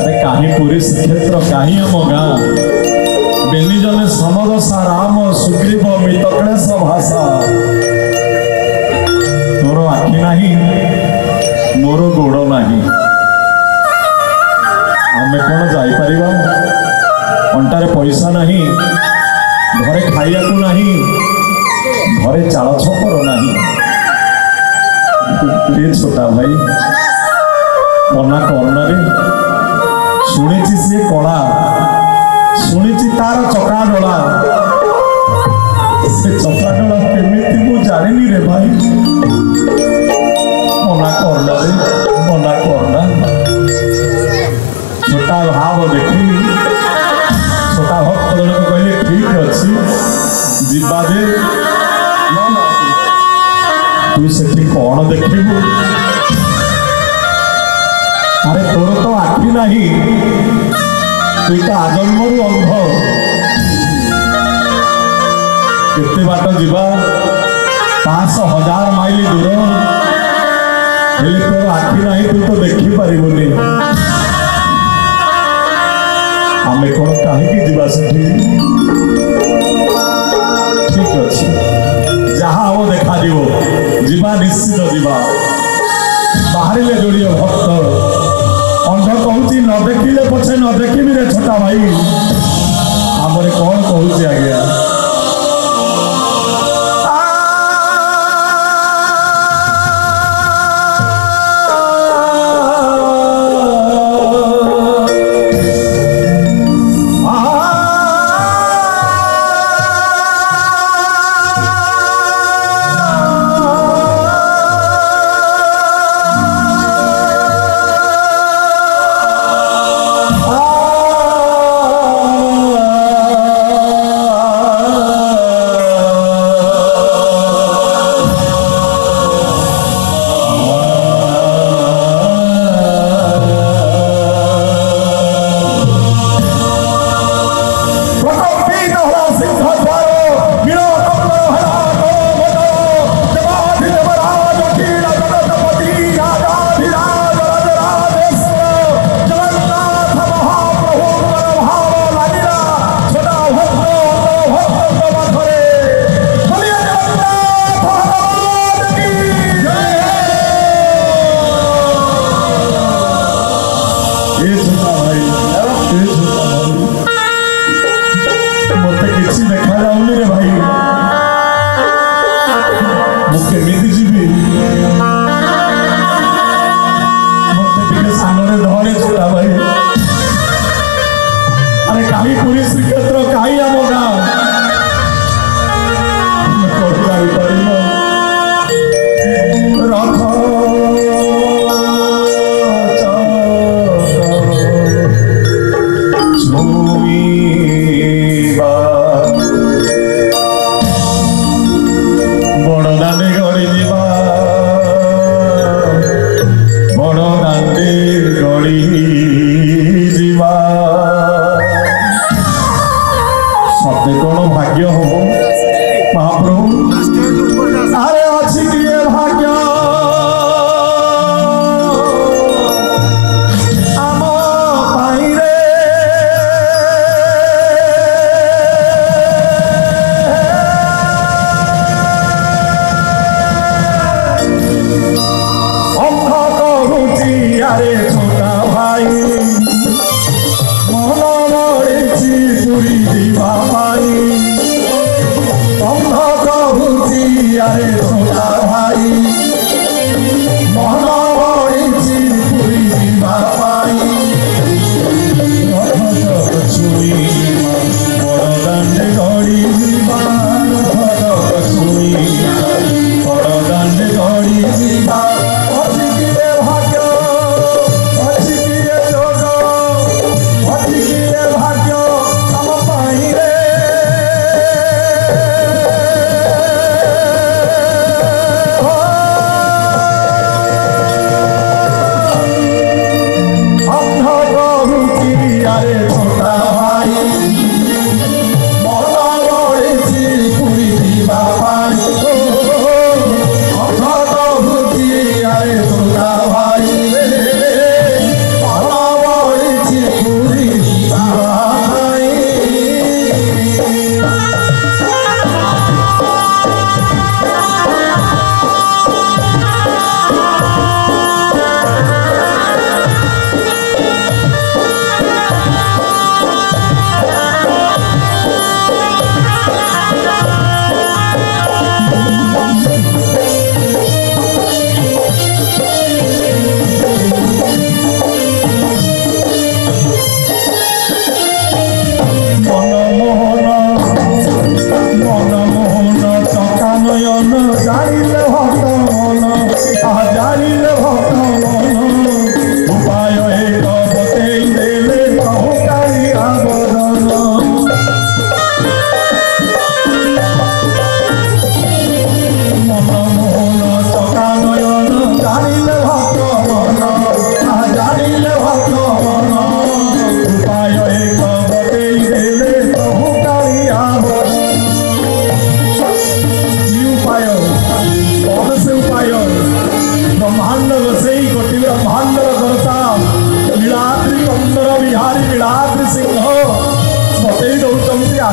अरे कहीं पुरी श्रीक्षेत्र कहीं आम गाँ बेनी जने समदशा राम सुग्रीव मितक्लेश भाषा तोर आखि नाही मोर गोड़ नाही आमे कौन जापर अंटारे पैसा नहीं घरे खाइया नहीं घरे चाल छपर नहीं छोटा भाई मना करना रे शुणी सी कला शुणी तार चका डला से चका डला केमी मु जानी रे भाई मना करना रे मना करना छोटा भाव देखी छोटा भक्त जनक कहले ठीक अच्छी जीवा जे तू से कौन देखू अरे तोर तो आखि नहीं तू तो आजन्म अंध केते बाट जीवा 5,000 माइल दूर हेले तोर आखि नहीं तू तो देखी पारिबुनी आमे कौन कहीं जीवा से ठीक अच्छे जहाँ हम देखा जीवा निश्चित जीवा बाहर जोड़िए भक्त अंध कहूँ न देखिले पछे न देखी रे छोटा भाई आमरे कौन कहूँ आज्ञा छोटा भाई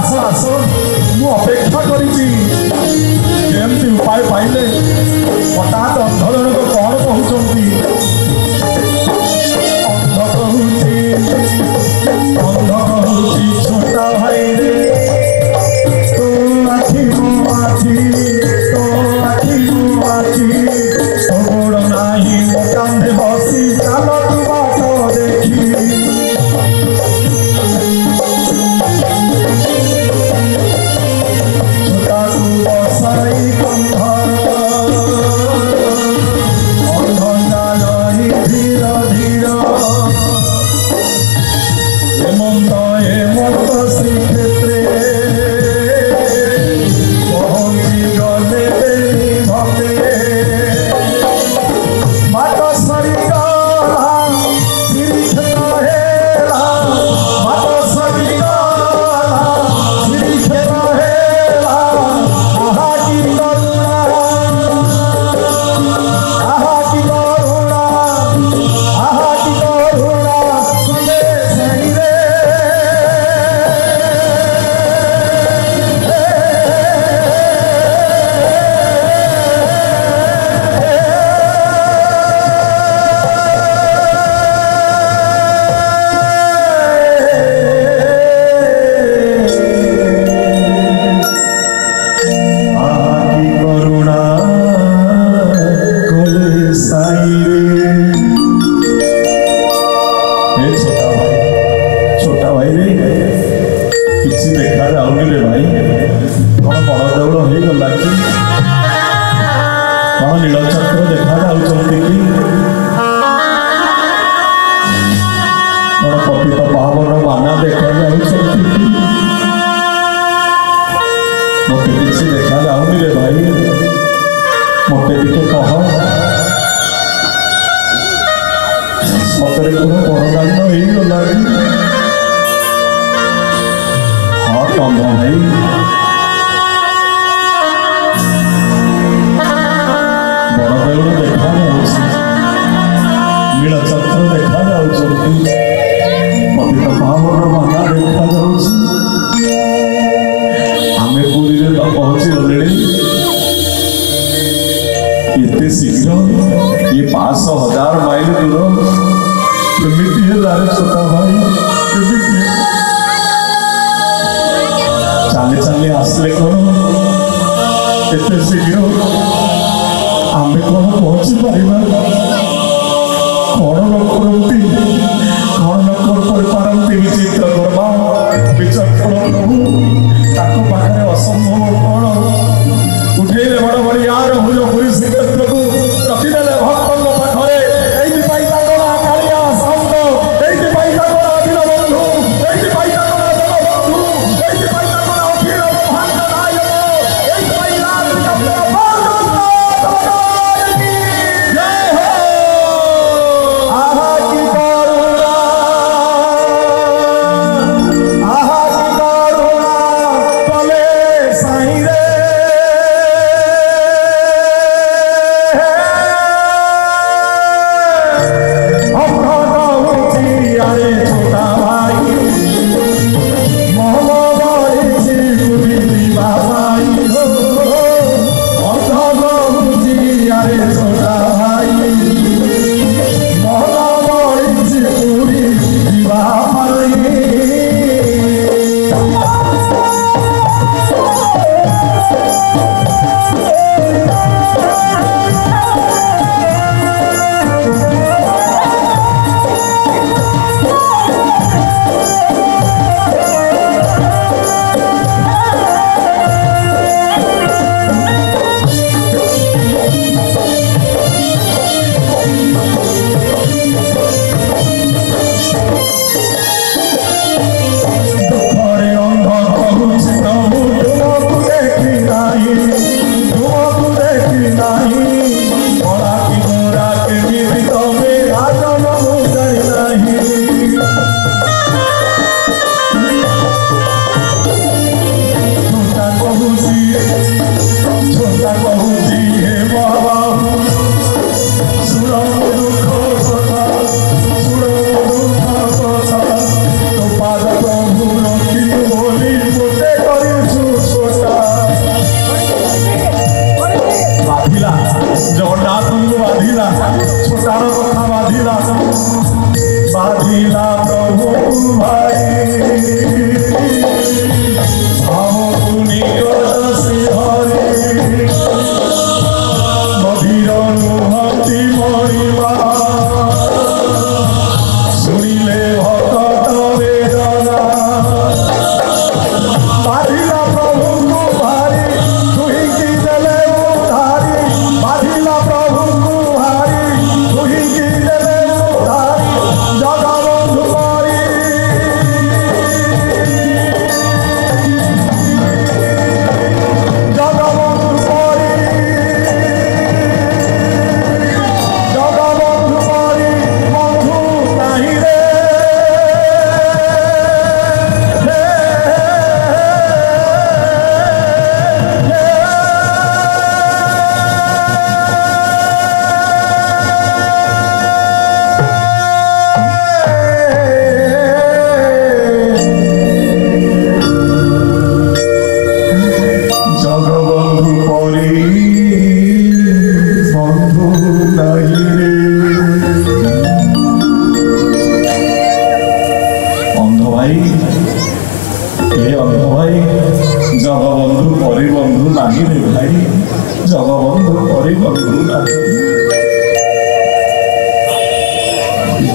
आस आस मु अपेक्षा करी उपाय पाइले हठात अंध जनक कौन कहते अंध कहूँ छोटा भाई रे तो आखि मो आखि तो आखि मो आखि तो गोड़ नाही मो कांधे बसी चाल तू बाट देखी छोटा तू बसाई कंध ये 500,000 माइल दूर छोटा भाई चाले चाले बाधिला प्रभु भाई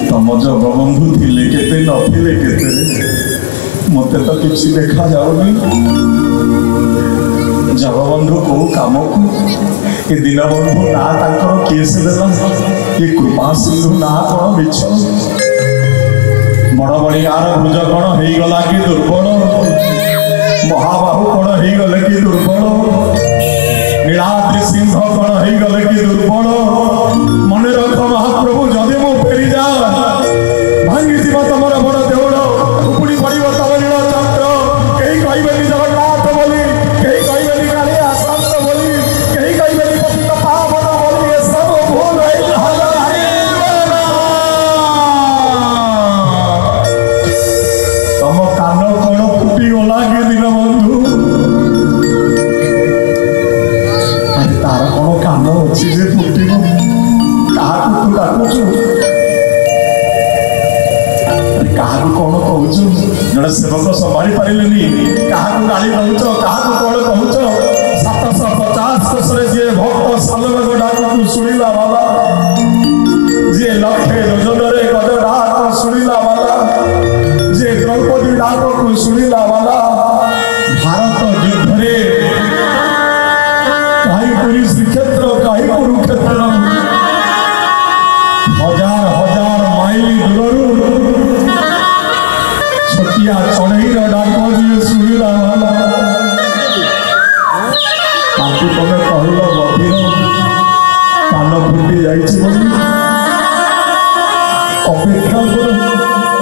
तम जगबंधु थिले केते नथिले केते मते तो किसी देखा जाउनी जगबंधु को काम को ए दीनबंधु ना ताकर केस देला ये कृपा सिंधु ना कोन बिछ बड़ बड़ियार भुज कोन हेई गला कि दुर्बल महाबाहु कोन हेई गले कि दुर्बल नीलाद्रि सिंह कोन हेई गले कि दुर्बल मने रख महाप्रभु जदि मु फेरी जा भांगी जीव तमर बड़ देउल उपड़ी पड़िब तम नील चंद्र कहीं कहबेनी जगन्नाथ बोली कहीं कहबेनी कालिया संत बोली कहीं कहबेनी पतित पावन बोली ये सब भूल तम कान कोण फुटी गला कि दीनबंधु तार कोण कान अच्छी जे फुटी क्या कौन कहूँ जड़े सेवक संभाली पारे क्या गाड़ी कहूच क्या कौन कहूच 750 वर्ष जी भक्त सालवेग डाक शुणिला बाबा जी लक्षे योजन गज डाक शुणिला बाबा जी द्रौपदी डाक को शुणिला बाबा भारत युद्ध कहीं पुरी श्रीक्षेत्र कहीं कुरुक्षेत्र हजार हजार माइल दूर छोटिया चढ़ई डाक जी शुणिला वाला ताकू तमें कहल गभीर कान फुटी जाइए अपेक्षा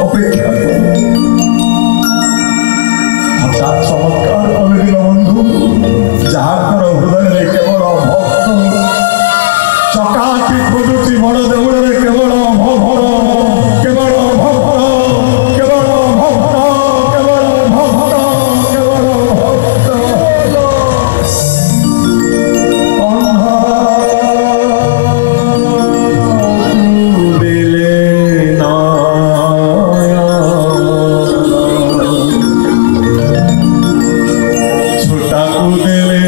अपेक्षा हठात चमत्कार कले दीनबंधु जहार हृदय केवल भक्त चकाची खोजुची बड़ देउल केवल भभर केवल भभर केवल भक्त केवल भक्त केवल भक्त दिले छोटा को दिले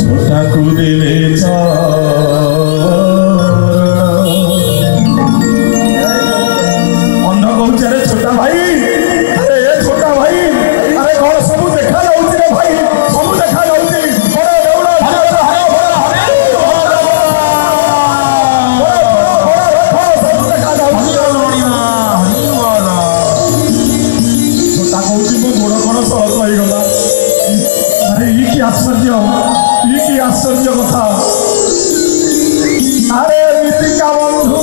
छोटा को दिले अंध कहूचे अरे छोटा भाई अरे ये छोटा भाई अरे कौन सब देखा जाऊँ रे भाई सब देखा जाऊँ छोटा कहूँ मो गोड़ कौन सहज होगा अरे ये कि आश्चर्य कथा अरे रीतिका बंधु